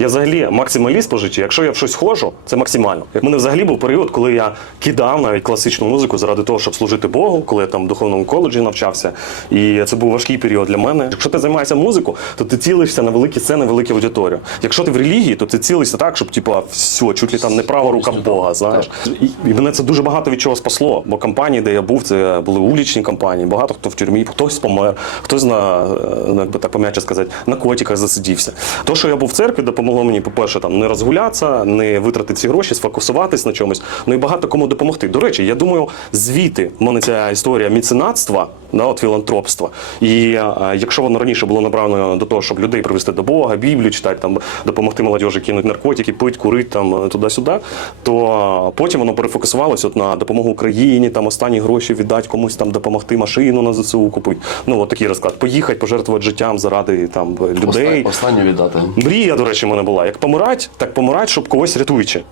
Я взагалі максималіст по житті. Якщо я в щось ходжу, це максимально. В мене взагалі був період, коли я кидав навіть класичну музику заради того, щоб служити Богу, коли я там в духовному коледжі навчався. І це був важкий період для мене. Якщо ти займаєшся музикою, то ти цілишся на великі сцени, велику аудиторію. Якщо ти в релігії, то ти цілишся так, щоб типу, все, чуть ли там не права рука Бога. Знаєш, і, і мене це дуже багато від чого спасло. Бо компанії, де я був, це були улічні компанії. Багато хто в тюрмі, хтось помер, хтось на е, ну, як би так пом'яче сказати, на котиках засидівся. То, що я був в церкві, допомогло мені, по-перше, там не розгулятися, не витратити ці гроші, сфокусуватись на чомусь. Ну і багато кому допомогти. До речі, я думаю, звідти в мене ця історія міценатства, да, от філантропства. І е, якщо воно раніше було направлено до того, щоб людей привести до Бога, Біблію читати, там допомогти молодіжі кинути наркотики, пить, курити там е, туди-сюди, то потім воно перефокусувалося от на допомогу Україні, там останні гроші віддати комусь там допомогти машину на ЗСУ купити. Ну от такий розклад. Поїхати, пожертвувати життям заради там людей. Останнє віддати. Мрія, до речі, в мене була. Як помирать, так помирать, щоб когось рятуючи.